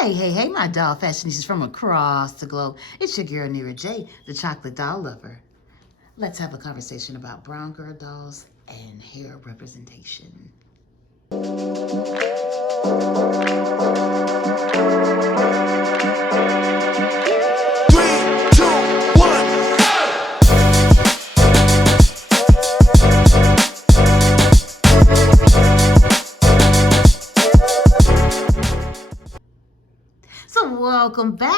Hey, my doll fashionistas from across the globe. It's your girl, Nirah J, the chocolate doll lover. Let's have a conversation about brown girl dolls and hair representation. So welcome back.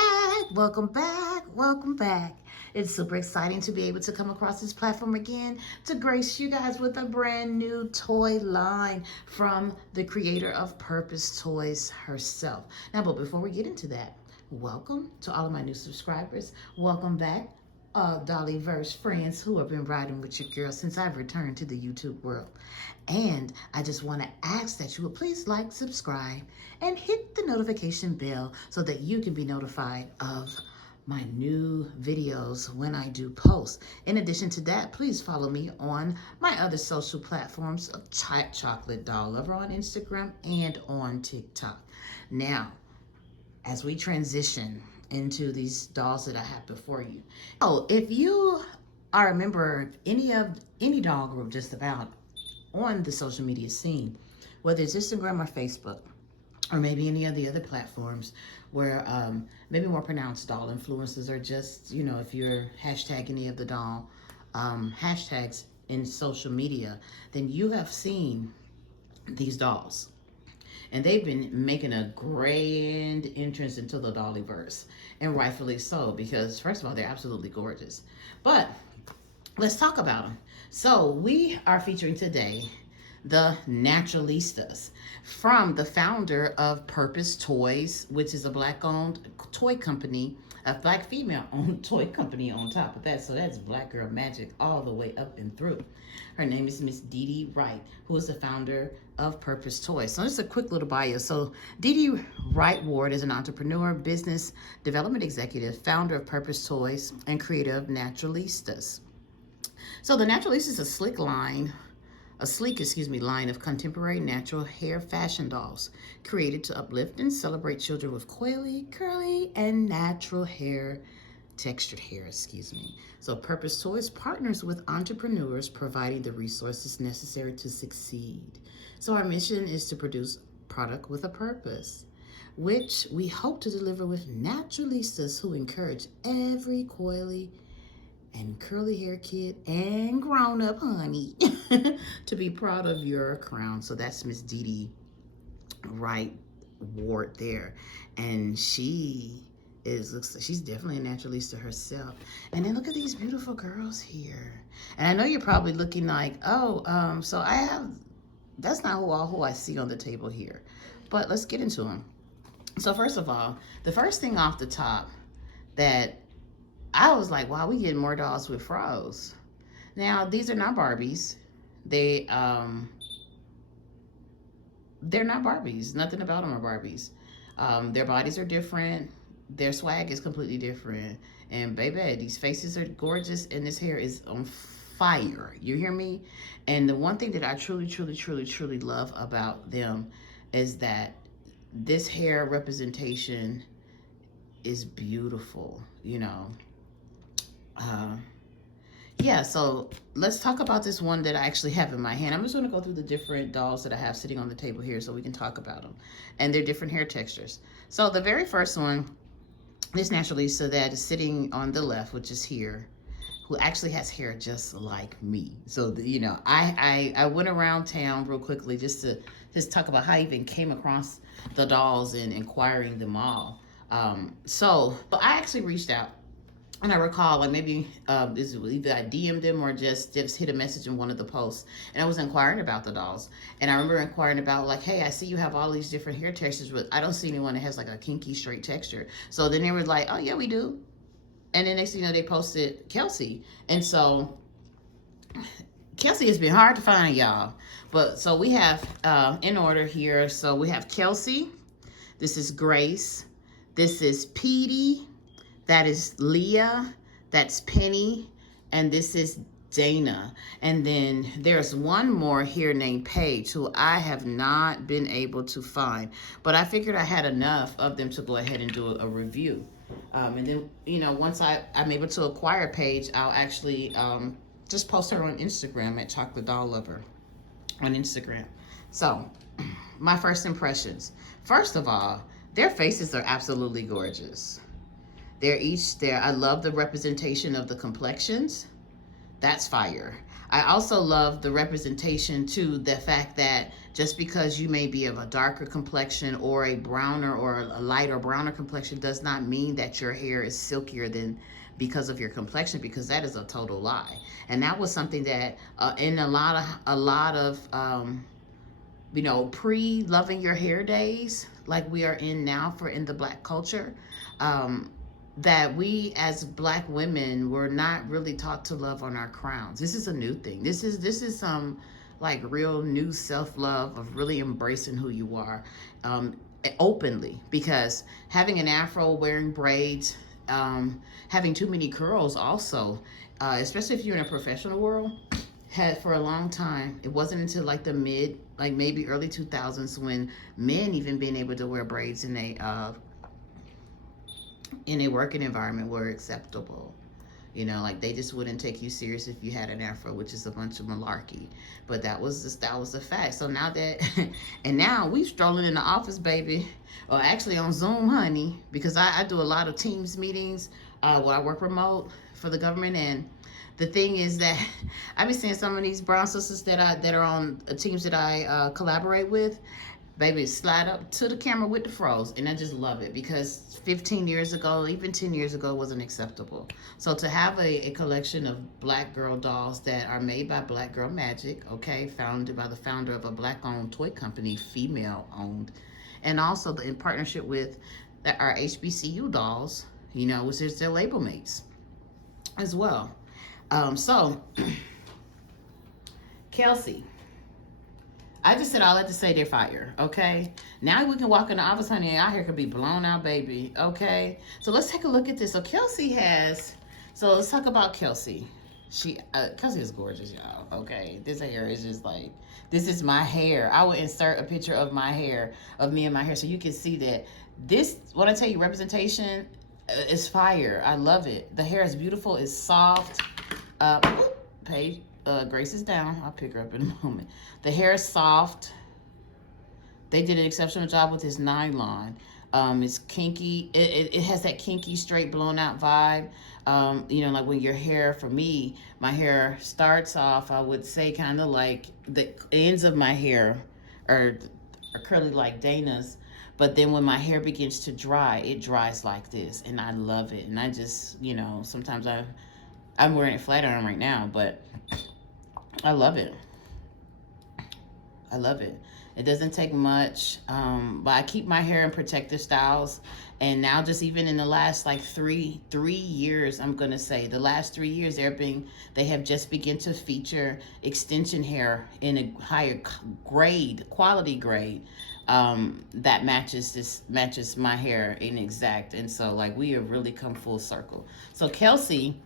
It's super exciting to be able to come across this platform again to grace you guys with a brand new toy line from the creator of Purpose Toys herself. Now, but before we get into that, welcome to all of my new subscribers. Welcome back, Dollyverse friends who have been riding with your girl since I've returned to the YouTube world. And I just want to ask that you would please like, subscribe, and hit the notification bell so that you can be notified of my new videos when I do post. In addition to that, please follow me on my other social platforms of Chocolate Doll Lover on Instagram and on TikTok. Now, as we transition into these dolls that I have before you. Oh, if you are a member of any doll group just about on the social media scene, whether it's Instagram or Facebook, or maybe any of the other platforms where maybe more pronounced doll influencers, or just, you know, if you're hashtag any of the doll hashtags in social media, then you have seen these dolls. And they've been making a grand entrance into the Dollyverse, and rightfully so, because first of all, they're absolutely gorgeous. But let's talk about them. So we are featuring today the Naturalistas, from the founder of Purpose Toys, which is a Black-owned toy company, a Black female-owned toy company on top of that. So that's Black girl magic all the way up and through. Her name is Miss Dee Dee Wright, who is the founder of Purpose Toys. So just a quick little bio. So Dee Dee Wright Ward is an entrepreneur, business development executive, founder of Purpose Toys, and creator of Naturalistas. So the Naturalistas is a sleek line of contemporary natural hair fashion dolls created to uplift and celebrate children with coily, curly, and natural hair, textured hair. So Purpose Toys partners with entrepreneurs, providing the resources necessary to succeed. So our mission is to produce product with a purpose, which we hope to deliver with naturalistas who encourage every coily and curly hair kid and grown-up honey to be proud of your crown. So that's Miss Dee Dee Wright Ward there, and she's definitely a naturalista herself. And then look at these beautiful girls here. And I know you're probably looking like, oh, so that's not who I see on the table here. But let's get into them. So first of all, the first thing off the top that I was like, wow, we getting more dolls with froze. Now, these are not Barbies. They're not Barbies. Nothing about them are Barbies. Their bodies are different. Their swag is completely different. And baby, these faces are gorgeous, and this hair is on fire. You hear me? And the one thing that I truly love about them is that this hair representation is beautiful, you know. Yeah, so let's talk about this one that I actually have in my hand. I'm just going to go through the different dolls that I have sitting on the table here so we can talk about them and their different hair textures. So the very first one, this Naturalista that is sitting on the left, which is here, who actually has hair just like me. So, you know, I went around town real quickly just to talk about how I even came across the dolls and inquiring them all. But I actually reached out. And I recall, like, maybe either I DM'd them or just hit a message in one of the posts. And I was inquiring about the dolls. And I remember inquiring about, like, hey, I see you have all these different hair textures, but I don't see anyone that has, like, a kinky, straight texture. So then they were like, oh, yeah, we do. And then next thing you know, they posted Kelsey. And so Kelsey has been hard to find, y'all. But so we have, in order here, so we have Kelsey. This is Grace. This is Petey. That is Leah, that's Penny, and this is Dana. And then there's one more here named Paige, who I have not been able to find. But I figured I had enough of them to go ahead and do a review. And then, once I'm able to acquire Paige, I'll actually just post her on Instagram at Chocolate Doll Lover on Instagram. So, my first impressions. First of all, their faces are absolutely gorgeous. They're each there. I love the representation of the complexions. That's fire. I also love the representation too, the fact that just because you may be of a darker complexion or a browner or a lighter browner complexion does not mean that your hair is silkier than because of your complexion, because that is a total lie. And that was something that in a lot of pre-loving your hair days, like we are in now in the Black culture, that we as Black women were not really taught to love on our crowns. This is a new thing. This is some like real new self-love of really embracing who you are openly, because having an afro, wearing braids, having too many curls also, especially if you're in a professional world, had for a long time. It wasn't until like the maybe early 2000s when men even being able to wear braids in a working environment were acceptable. Like they just wouldn't take you serious if you had an afro, which is a bunch of malarkey. But that was the fact. So now that, and now we strolling in the office, baby, or actually on Zoom, honey, because I do a lot of Teams meetings where I work remote for the government. And the thing is that I be seeing some of these brown sisters that are on teams that I collaborate with, baby, slide up to the camera with the froze. And I just love it, because 15 years ago, even 10 years ago, wasn't acceptable. So to have a collection of Black girl dolls that are made by Black Girl Magic, okay, founded by the founder of a Black-owned toy company, female-owned, and also in partnership with our HBCU dolls, which is their label mates as well. So, Kelsey, I just said all that to say they're fire, okay? Now we can walk in the office, honey, and our hair could be blown out, baby, okay? So let's take a look at this. So so let's talk about Kelsey. Kelsey is gorgeous, y'all, okay? This hair is just like, this is my hair. I will insert a picture of my hair, of me and my hair, so you can see that this, when I tell you representation, is fire. I love it. The hair is beautiful, it's soft. Paige, Grace is down. I'll pick her up in a moment. The hair is soft. They did an exceptional job with this nylon. It's kinky. It has that kinky, straight, blown out vibe. Like when your hair, for me, my hair starts off, I would say kind of like the ends of my hair are curly like Dana's. But then when my hair begins to dry, it dries like this. And I love it. And I just, sometimes I'm wearing it flat iron right now, but I love it. I love it. It doesn't take much, but I keep my hair in protective styles. And now just even in the last like three years, I'm going to say the last 3 years, they have just begun to feature extension hair in a higher quality grade, that matches my hair in exact. And so like we have really come full circle. So Kelsey,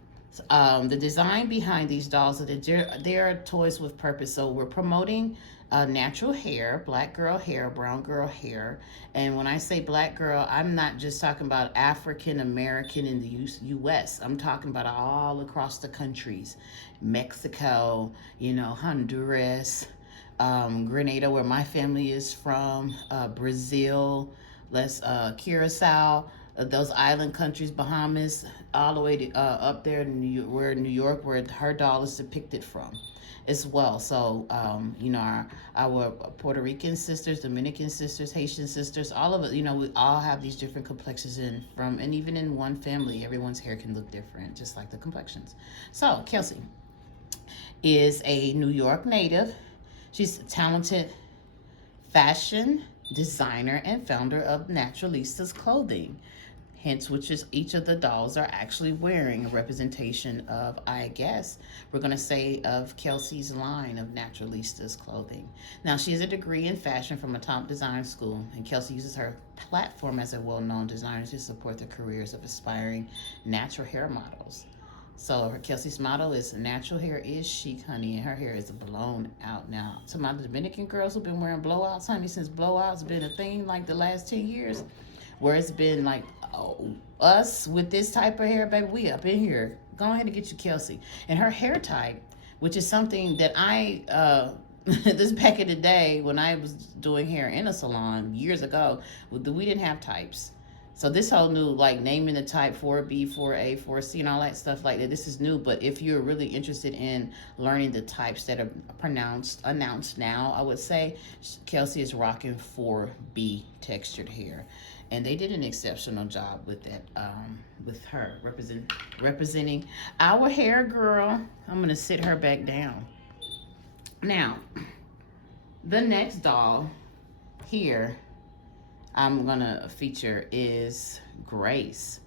the design behind these dolls are that they are toys with purpose. So we're promoting natural hair, Black girl hair, brown girl hair. And when I say Black girl, I'm not just talking about African American in the U.S. I'm talking about all across the countries. Mexico, Honduras, Grenada, where my family is from, Brazil, Curacao, those island countries, Bahamas, all the way to, up there in New York, where her doll is depicted from as well. So, our Puerto Rican sisters, Dominican sisters, Haitian sisters, all of it, we all have these different complexions and even in one family, everyone's hair can look different, just like the complexions. So, Kelsey is a New York native. She's a talented fashion designer and founder of Naturalistas clothing, hence which is each of the dolls are actually wearing a representation of, I guess, we're going to say, of Kelsey's line of Naturalistas clothing. Now, she has a degree in fashion from a top design school, and Kelsey uses her platform as a well-known designer to support the careers of aspiring natural hair models. So her Kelsey's motto is natural hair is chic, honey, and her hair is blown out now. To my Dominican girls who've been wearing blowouts, honey, since blowouts been a thing like the last 10 years, where it's been like, oh, us with this type of hair, baby, we up in here. Go ahead and get you Kelsey. And her hair type, which is something that this back in the day when I was doing hair in a salon years ago, we didn't have types. So this whole new, like, naming the type 4B, 4A, 4C, and all that stuff like that, this is new. But if you're really interested in learning the types that are announced now, I would say Kelsey is rocking 4B textured hair. And they did an exceptional job with that, with her representing our hair girl. I'm going to sit her back down. Now, the next doll here I'm gonna feature is Grace.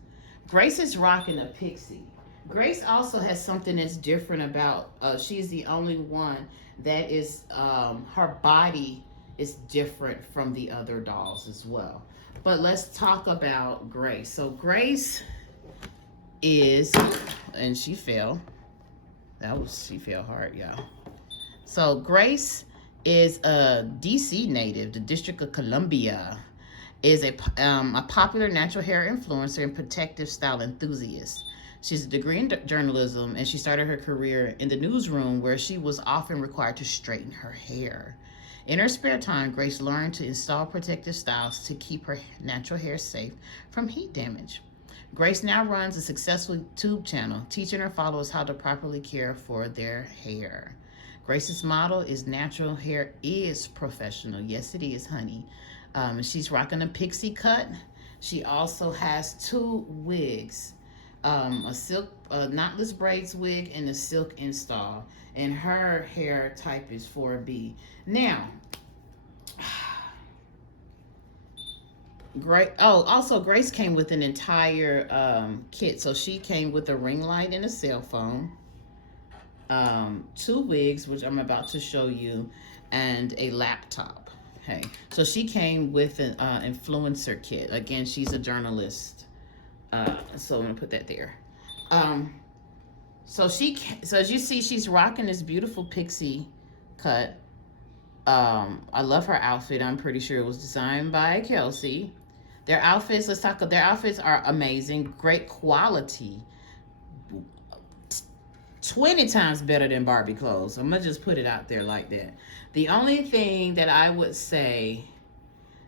Grace is rocking a pixie. Grace also has something that's different about, she's the only one that is, her body is different from the other dolls as well. But let's talk about Grace. So Grace is, and she fell. She fell hard, y'all. So Grace is a DC native, the District of Columbia, is a popular natural hair influencer and protective style enthusiast. She's a degree in journalism, and she started her career in the newsroom where she was often required to straighten her hair. In her spare time, Grace learned to install protective styles to keep her natural hair safe from heat damage. Grace now runs a successful YouTube channel, teaching her followers how to properly care for their hair. Grace's motto is natural hair is professional. Yes, it is, honey. She's rocking a pixie cut. She also has 2 wigs, a silk knotless braids wig and a silk install. And her hair type is 4B. Now, also Grace came with an entire kit. So she came with a ring light and a cell phone, 2 wigs, which I'm about to show you, and a laptop. Okay, so she came with an influencer kit. Again, she's a journalist, so I'm gonna put that there. So as you see, she's rocking this beautiful pixie cut. I love her outfit. I'm pretty sure it was designed by Kelsey. Their outfits, their outfits are amazing, great quality. 20 times better than Barbie clothes. I'm gonna just put it out there like that. The only thing that I would say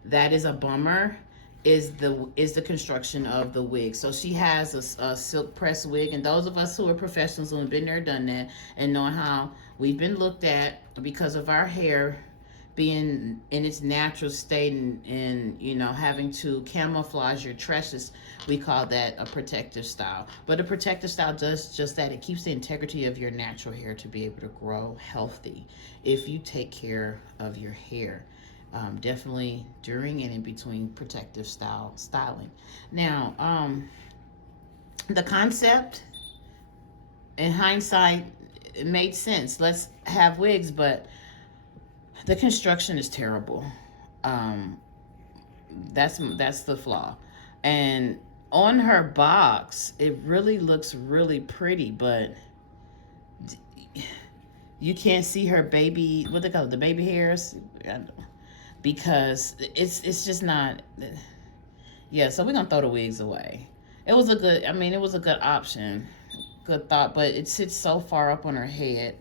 that is a bummer is the construction of the wig. So she has a silk press wig, and those of us who are professionals who have been there, done that, and know how we've been looked at because of our hair being in its natural state and you know, having to camouflage your tresses, we call that a protective style. But a protective style does just that. It keeps the integrity of your natural hair to be able to grow healthy if you take care of your hair. Definitely during and in between protective styling. Now, the concept, in hindsight, it made sense. Let's have wigs, but the construction is terrible. That's the flaw. And on her box, it really looks really pretty, but you can't see her baby, what they call it, the baby hairs, because it's just not. Yeah, so we're gonna throw the wigs away. It was a good, it was a good option, good thought, but it sits so far up on her head.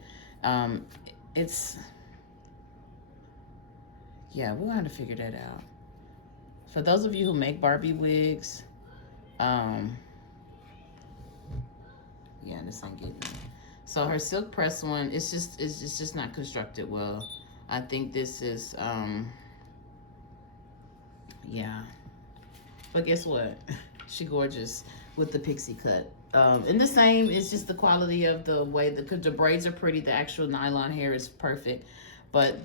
Yeah, we're gonna have to figure that out. For those of you who make Barbie wigs, yeah, this ain't getting me. So her silk press one, it's just not constructed well. I think this is, yeah. But guess what? She gorgeous with the pixie cut. And the same is just the quality of the way, because the braids are pretty, the actual nylon hair is perfect, but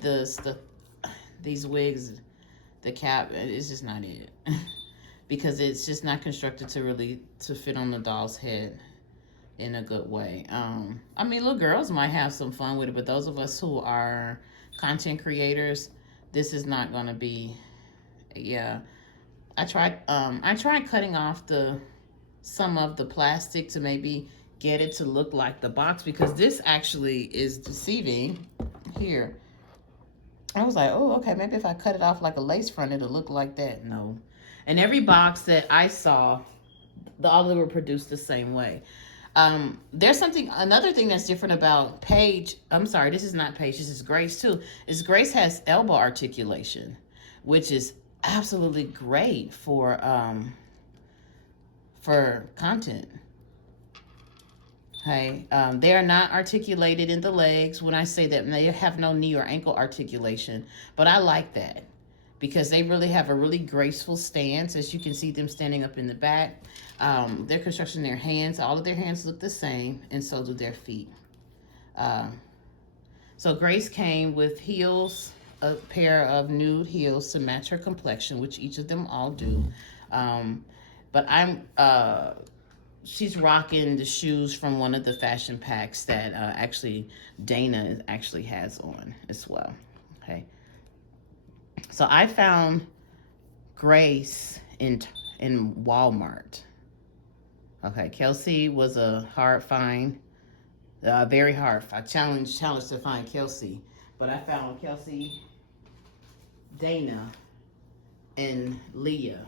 these wigs, the cap, it's just not it. Because it's just not constructed to fit on the doll's head in a good way. Little girls might have some fun with it, but those of us who are content creators, this is not gonna be, yeah. I tried cutting off some of the plastic to maybe get it to look like the box, because this actually is deceiving here. I was like, oh, okay, maybe if I cut it off like a lace front, it'll look like that. No. And every box that I saw, all of them were produced the same way. There's another thing that's different about Paige. I'm sorry, this is not Paige, this is Grace too. Is Grace has elbow articulation, which is absolutely great for content. Okay, they are not articulated in the legs. When I say that, they have no knee or ankle articulation, but I like that because they really have a really graceful stance. As you can see them standing up in the back. Their construction, their hands, all of their hands look the same, and so do their feet. So Grace came with heels, a pair of nude heels to match her complexion, which each of them all do. But she's rocking the shoes from one of the fashion packs that actually Dana actually has on as well. Okay. So I found Grace in Walmart. Okay, Kelsey was a hard find, very hard. I challenged to find Kelsey, but I found Kelsey, Dana, and Leah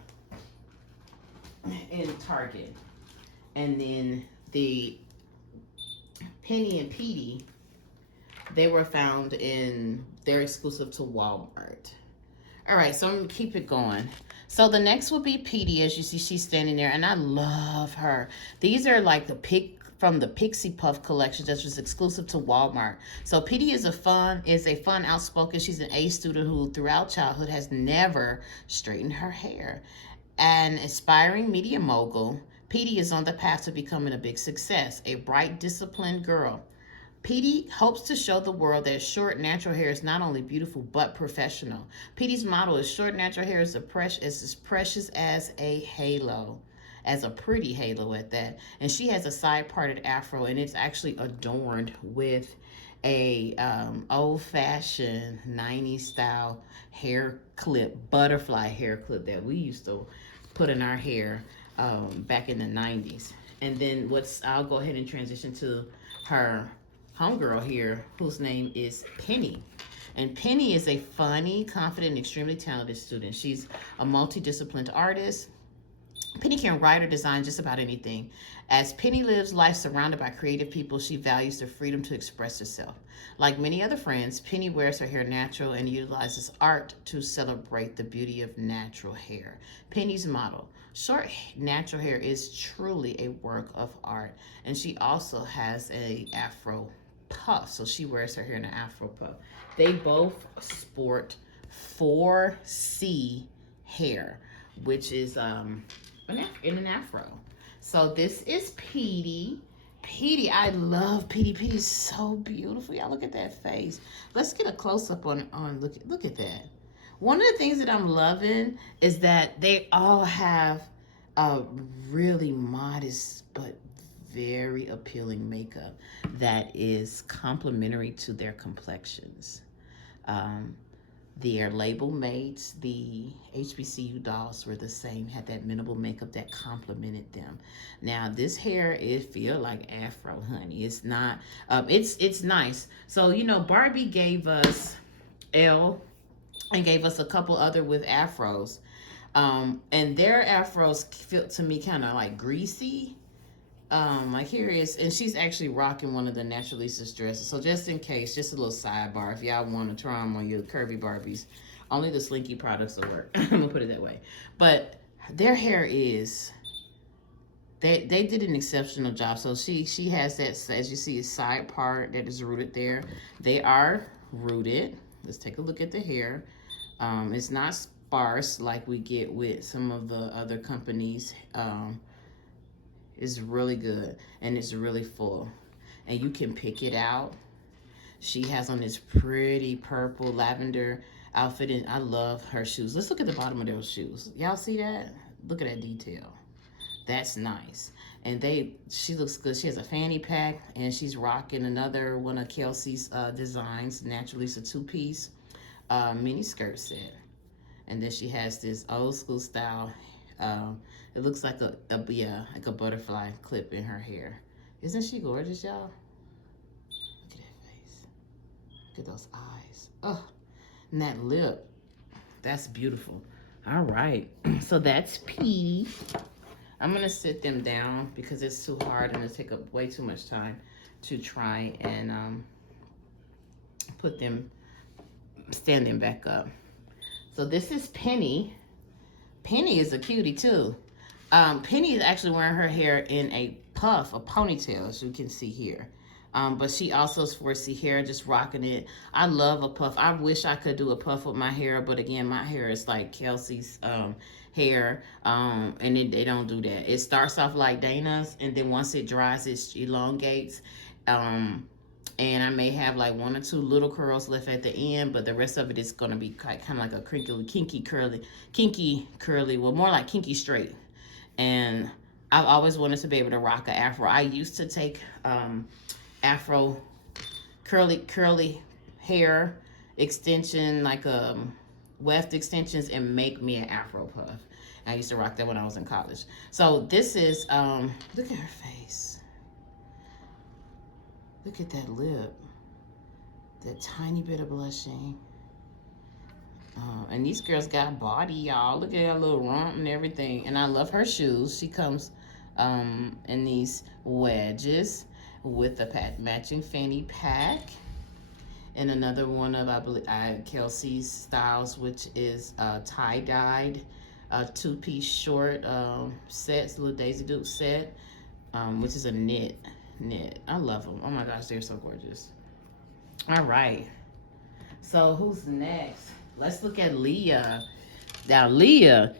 in Target. And then the Penny and Petey, they were found they're exclusive to Walmart. All right, so I'm gonna keep it going. So the next will be Petey. As you see, she's standing there, and I love her. These are like from the Pixie Puff collection that was exclusive to Walmart. So Petey is a fun, outspoken. She's an A student who throughout childhood has never straightened her hair. An aspiring media mogul, Petey is on the path to becoming a big success, a bright, disciplined girl. Petey hopes to show the world that short, natural hair is not only beautiful, but professional. Petey's motto is short, natural hair is as precious as a halo, as a pretty halo at that. And she has a side-parted afro, and it's actually adorned with a old-fashioned 90s style hair clip, butterfly hair clip that we used to put in our hair back in the 90s. And then I'll go ahead and transition to her homegirl here, whose name is Penny. And Penny is a funny, confident, extremely talented student. She's a multidisciplined artist. Penny can write or design just about anything. As Penny lives life surrounded by creative people, she values the freedom to express herself. Like many other friends, Penny wears her hair natural and utilizes art to celebrate the beauty of natural hair. Penny's motto: short natural hair is truly a work of art. And she also has a afro puff, so she wears her hair in an afro puff. They both sport 4C hair, which is in an afro. So this is Petey. Petey, I love Petey. Petey's so beautiful. Y'all look at that face. Let's get a close up on look at that. One of the things that I'm loving is that they all have a really modest but very appealing makeup that is complementary to their complexions. Their label mates, the HBCU dolls, were the same, had that minimal makeup that complemented them. Now this hair, it feel like afro, honey. It's not, it's nice. So, you know, Barbie gave us Elle and gave us a couple other with afros. And their afros feel to me kind of like greasy. Like here is, and she's actually rocking one of the Naturalistas dresses. So just in case, just a little sidebar, if y'all want to try them on your curvy Barbies, only the Slinky products will work. I'm gonna put it that way. But their hair is, they did an exceptional job. So she has that, as you see, a side part that is rooted there. They are rooted. Let's take a look at the hair. It's not sparse like we get with some of the other companies. It's really good, and it's really full, and you can pick it out. She has on this pretty purple lavender outfit, and I love her shoes. Let's look at the bottom of those shoes. Y'all see that? Look at that detail. That's nice. And she looks good. She has a fanny pack, and she's rocking another one of Kelsey's designs, Naturalista two-piece mini skirt set. And then she has this old school style. It looks like a butterfly clip in her hair. Isn't she gorgeous, y'all? Look at that face. Look at those eyes. Oh, and that lip. That's beautiful. All right. So that's Petey. I'm going to sit them down because it's too hard and it'll take up way too much time to try and put them, stand them back up. So this is Penny. Penny is a cutie too. Penny is actually wearing her hair in a puff, a ponytail, as you can see here. But she also is 4C hair, just rocking it. I love a puff. I wish I could do a puff with my hair, but again, my hair is like Kelsey's hair, and they don't do that. It starts off like Dana's, and then once it dries, it elongates. And I may have like 1 or 2 little curls left at the end, but the rest of it is going to be kind of like a crinkly, kinky curly, well, more like kinky straight. And I've always wanted to be able to rock an afro. I used to take afro curly hair extension, like weft extensions, and make me an afro puff. I used to rock that when I was in college. So this is, look at her face. Look at that lip, that tiny bit of blushing. And these girls got body, y'all. Look at her little rump and everything. And I love her shoes. She comes in these wedges with a matching fanny pack. And another one of, I believe, Kelsey's styles, which is tie-dyed, 2-piece short sets, little Daisy Duke set, which is a knit. I love them. Oh my gosh, they're so gorgeous. All right. So who's next? Let's look at Leah. Now Leah,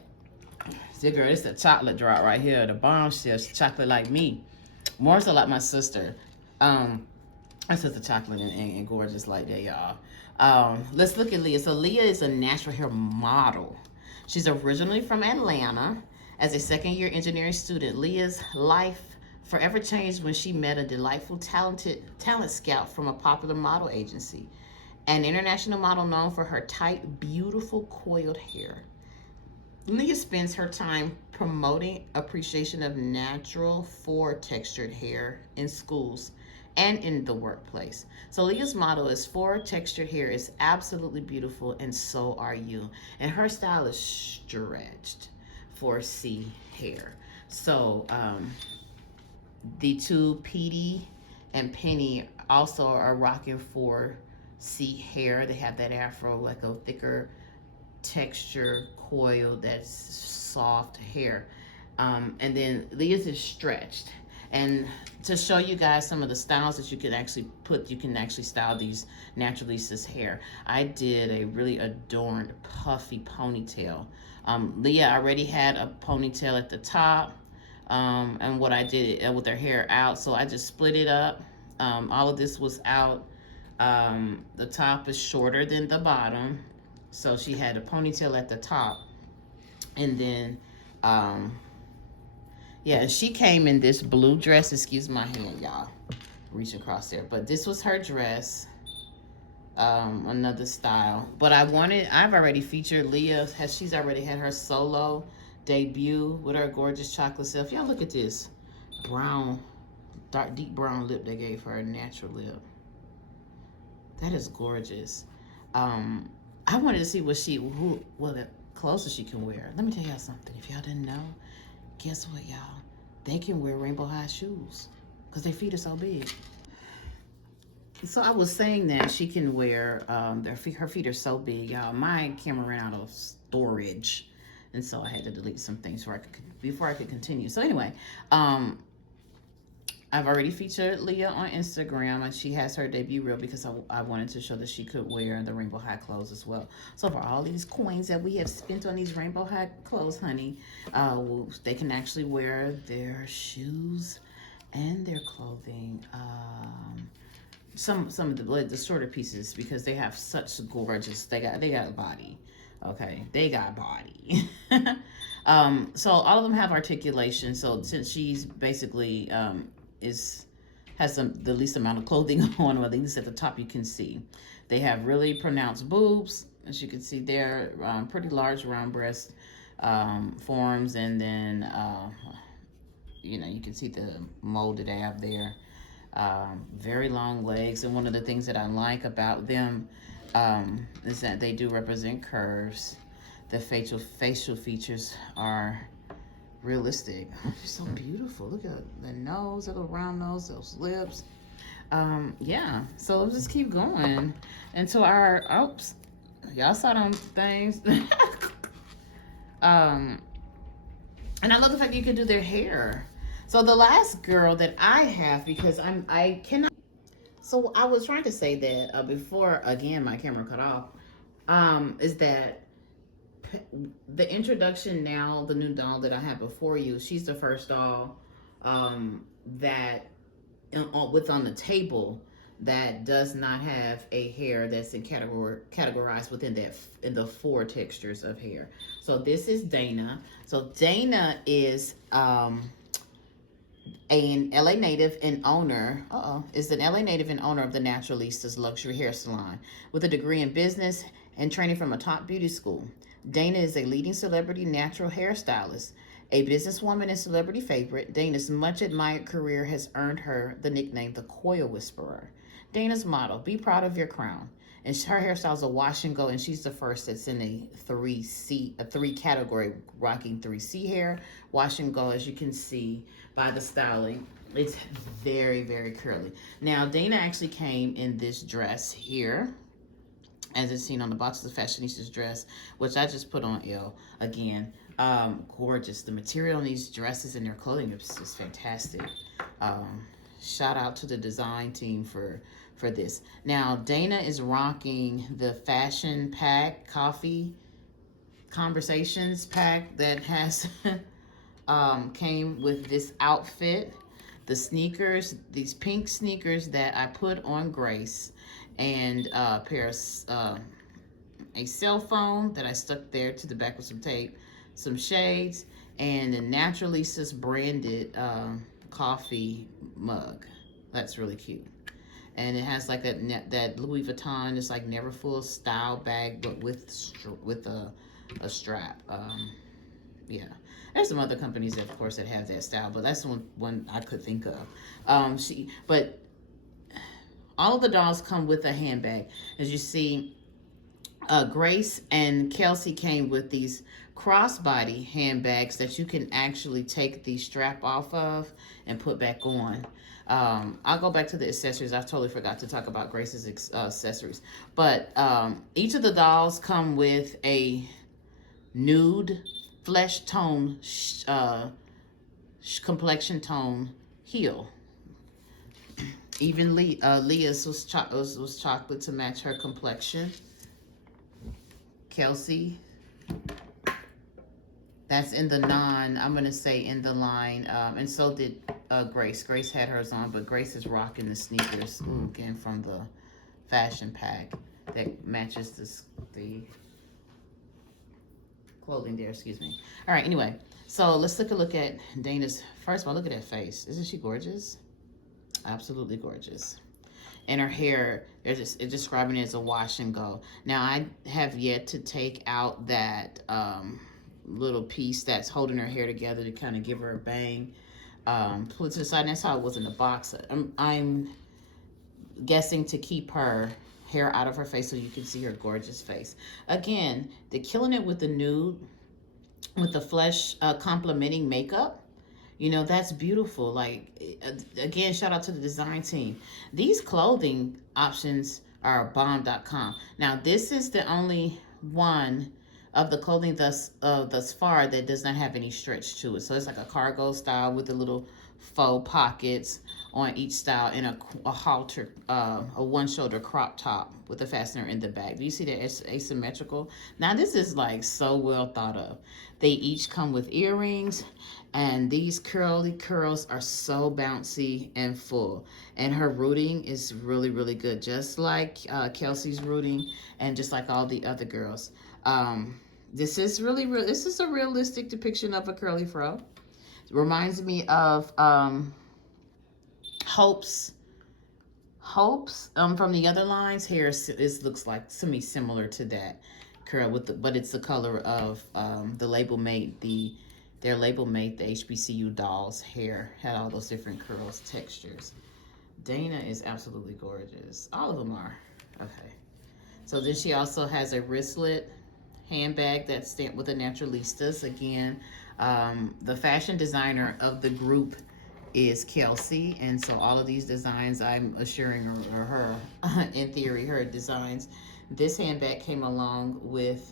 see girl, it's a chocolate drop right here. The bombshell, she's chocolate like me. More so like my sister. My sister chocolate and gorgeous like that, y'all. Let's look at Leah. So Leah is a natural hair model. She's originally from Atlanta. As a second-year engineering student, Leah's life forever changed when she met a delightful, talent scout from a popular model agency, an international model known for her tight, beautiful, coiled hair. Leah spends her time promoting appreciation of natural, textured hair in schools and in the workplace. So Leah's motto is, "For textured hair is absolutely beautiful, and so are you." And her style is stretched 4C hair. So, the two, Petey and Penny, also are rocking 4C hair. They have that afro, like a thicker texture, coil, that's soft hair. And then Leah's is stretched. And to show you guys some of the styles that you can actually put, you can actually style these Naturalistas hair. I did a really adorned puffy ponytail. Leah already had a ponytail at the top. And what I did with her hair out, so I just split it up. All of this was out. The top is shorter than the bottom, so she had a ponytail at the top. And then yeah, and she came in this blue dress. Excuse my hand, y'all, reach across there, but this was her dress. Another style, but I've already featured Leah. She's already had her solo debut with her gorgeous chocolate self. Y'all look at this brown, deep brown lip they gave her, a natural lip. That is gorgeous. I wanted to see what the clothes she can wear. Let me tell y'all something. If y'all didn't know, guess what, y'all? They can wear rainbow high shoes because their feet are so big. So I was saying that she can wear, her feet are so big, y'all. My camera ran out of storage. And so I had to delete some things before I could continue. So anyway, I've already featured Leah on Instagram, and she has her debut reel because I wanted to show that she could wear the rainbow high clothes as well. So for all these coins that we have spent on these rainbow high clothes, honey, they can actually wear their shoes and their clothing. Some of the shorter pieces, because they have such gorgeous, they got body. Okay, they got body. So all of them have articulation. So since she's basically has the least amount of clothing on, or at least at the top you can see, they have really pronounced boobs, as you can see there, pretty large round breast forms, and then you know, you can see the molded ab there. Very long legs, and one of the things that I like about them is that they do represent curves. The facial features are realistic. So beautiful. Look at the nose, that little round nose, those lips. Yeah, so let's just keep going until our, oops, y'all saw them things. And I love the fact that you can do their hair. So the last girl that I have, because I cannot, so I was trying to say that before, again, my camera cut off, is that the introduction now, the new doll that I have before you, she's the first doll that what's on the table that does not have a hair that's in categorized within that in the 4 textures of hair. So this is Dana. So Dana is an LA native and owner. Is an LA native and owner of the Naturalistas luxury hair salon with a degree in business and training from a top beauty school. Dana is a leading celebrity natural hairstylist. A businesswoman and celebrity favorite, Dana's much admired career has earned her the nickname the Coil Whisperer. Dana's motto, be proud of your crown. And her hairstyle is a wash and go, and she's the first that's in a 3 category, rocking 3C hair. Wash and go, as you can see by the styling. It's very, very curly. Now, Dana actually came in this dress here, as it's seen on the box of the Fashionistas dress, which I just put on L again. Gorgeous. The material in these dresses and their clothing is just fantastic. Shout out to the design team for this. Now, Dana is rocking the fashion pack, coffee conversations pack that has came with this outfit. The sneakers, these pink sneakers that I put on Grace, and a pair of a cell phone that I stuck there to the back with some tape, some shades, and a Naturalistas branded coffee mug. That's really cute. And it has like that Louis Vuitton, it's like never full style bag, but with a strap. Yeah, there's some other companies that, of course, that have that style, but that's the one I could think of. But all of the dolls come with a handbag. As you see, Grace and Kelsey came with these crossbody handbags that you can actually take the strap off of and put back on. I'll go back to the accessories. I totally forgot to talk about Grace's accessories. But each of the dolls come with a nude flesh tone, complexion tone heel. Even Leah's was chocolate to match her complexion. Kelsey, that's in the I'm going to say in the line. And so did Grace. Grace had hers on, but Grace is rocking the sneakers, again, from the fashion pack that matches the clothing there, excuse me. All right, anyway, so let's take a look at Dana's. First of all, look at that face. Isn't she gorgeous? Absolutely gorgeous. And her hair, it's describing it as a wash and go. Now, I have yet to take out that little piece that's holding her hair together to kind of give her a bang. Pull it to the side, and that's how it was in the box. I'm guessing to keep her hair out of her face so you can see her gorgeous face. Again, they're killing it with the nude, with the flesh complementing makeup. You know, that's beautiful. Like, again, shout out to the design team. These clothing options are bomb.com. Now, this is the only one of the clothing thus far that does not have any stretch to it. So it's like a cargo style with the little faux pockets on each style, and a halter, a one-shoulder crop top with a fastener in the back. Do you see that it's asymmetrical? Now, this is like so well thought of. They each come with earrings, and these curly curls are so bouncy and full. And her rooting is really, really good, just like Kelsey's rooting, and just like all the other girls. This is really this is a realistic depiction of a curly fro. It reminds me of Hope's from the other lines. Hair looks like similar to that curl with but it's the color of the label made the Their label made the HBCU doll's hair, had all those different curls, textures. Dana is absolutely gorgeous. All of them are. Okay. So then she also has a wristlet handbag that's stamped with the Naturalistas. Again, the fashion designer of the group is Kelsey, and so all of these designs, I'm assuring her in theory, her designs. This handbag came along with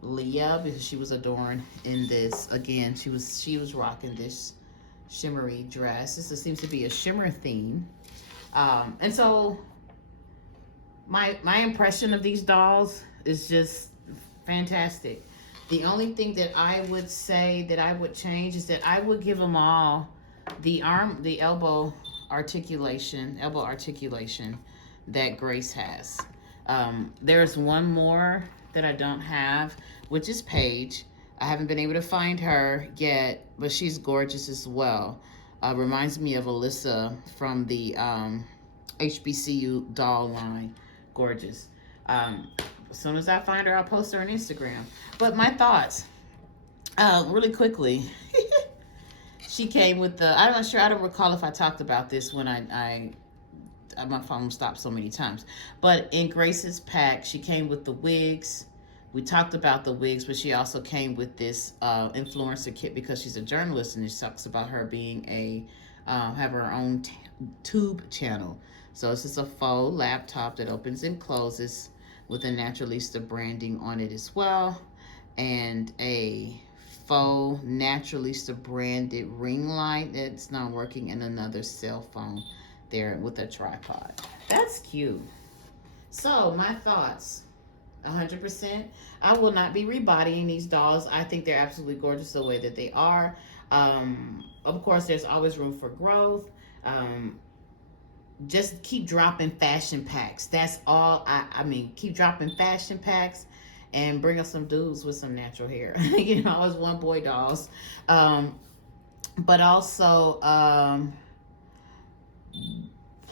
Leah because she was adorned in this. Again, she was rocking this shimmery dress. This seems to be a shimmer theme, and so my impression of these dolls is just fantastic. The only thing that I would say that I would change is that I would give them all the elbow articulation that Grace has. There's one more that I don't have, which is Paige. I haven't been able to find her yet, but she's gorgeous as well. Reminds me of Alyssa from the HBCU doll line. Gorgeous. As soon as I find her, I'll post her on Instagram. But my thoughts, really quickly. She came with the, I'm not sure, I don't recall if I talked about this when my phone stopped so many times. But in Grace's pack, she came with the wigs. We talked about the wigs, but she also came with this influencer kit because she's a journalist, and she talks about her being have her own tube channel. So it's just a faux laptop that opens and closes with a Naturalista branding on it as well, and a faux Naturalista branded ring light that's not working, and another cell phone there with a tripod. That's cute. So my thoughts, 100%. I will not be rebodying these dolls. I think they're absolutely gorgeous the way that they are. Of course, there's always room for growth. Just keep dropping fashion packs. That's all. I mean, keep dropping fashion packs and bring us some dudes with some natural hair. You know, always one boy dolls. But also,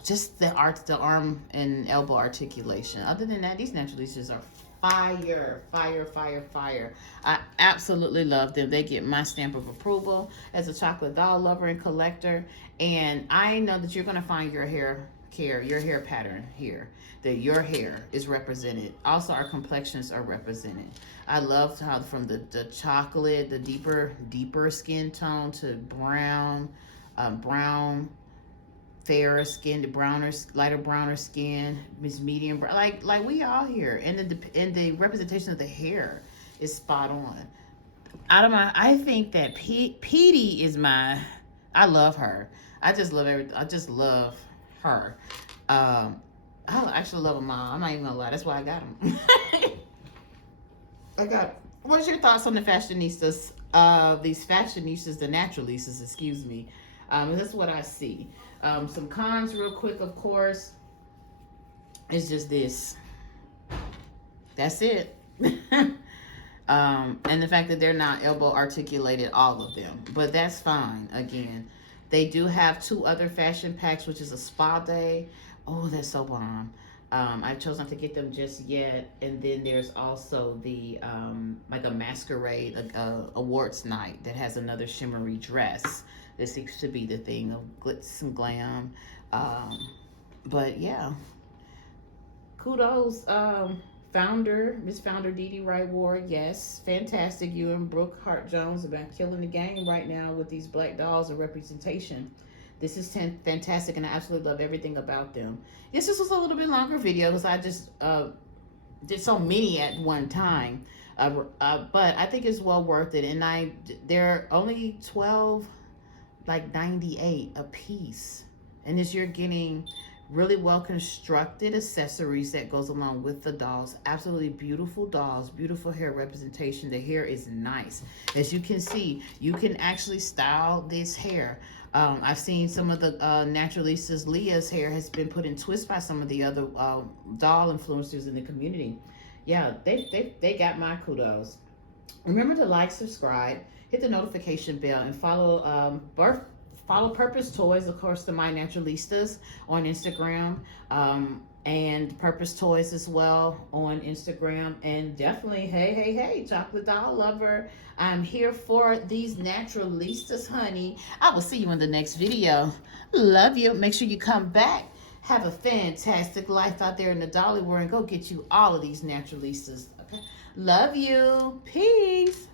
just the arm and elbow articulation. Other than that, these Naturalistas are fire, fire, fire, fire. I absolutely love them. They get my stamp of approval as a chocolate doll lover and collector. And I know that you're going to find your hair pattern here, that your hair is represented. Also, our complexions are represented. I love how from the chocolate, the deeper skin tone to brown, fairer skin, the lighter browner skin, medium brown, like we all here, and the representation of the hair is spot on. I think that Petey is I love her. I just love her. I actually love them all. I'm not even gonna lie. That's why I got them. What's your thoughts on the fashionistas? These fashionistas, the Naturalistas, excuse me. That's what I see. Some cons real quick, of course. It's just this. That's it. And the fact that they're not elbow articulated, all of them. But that's fine. Again, they do have 2 other fashion packs, which is a spa day. Oh, that's so bomb. I chose not to get them just yet. And then there's also the like a masquerade, awards night that has another shimmery dress. This seems to be the thing of glitz and glam. But yeah, kudos. Miss Founder Dee Dee Wright Ward, yes, fantastic. You and Brooke Hart-Jones have been killing the game right now with these black dolls and representation. This is fantastic, and I absolutely love everything about them. Yes, this was a little bit longer video because I just did so many at one time. But I think it's well worth it, and they're only 12, like 98 a piece, and as you're getting really well constructed accessories that goes along with the dolls. Absolutely beautiful dolls, beautiful hair representation. The hair is nice. As you can see, you can actually style this hair. I've seen some of the Naturalistas. Leah's hair has been put in twists by some of the other doll influencers in the community. Yeah, they got my kudos. Remember to like, subscribe, hit the notification bell, and follow Purpose Toys, of course, to My Naturalistas on Instagram, and Purpose Toys as well on Instagram. And definitely, hey, chocolate doll lover, I'm here for these Naturalistas, honey. I will see you in the next video. Love you. Make sure you come back. Have a fantastic life out there in the Dolly world and go get you all of these Naturalistas. Okay. Love you. Peace.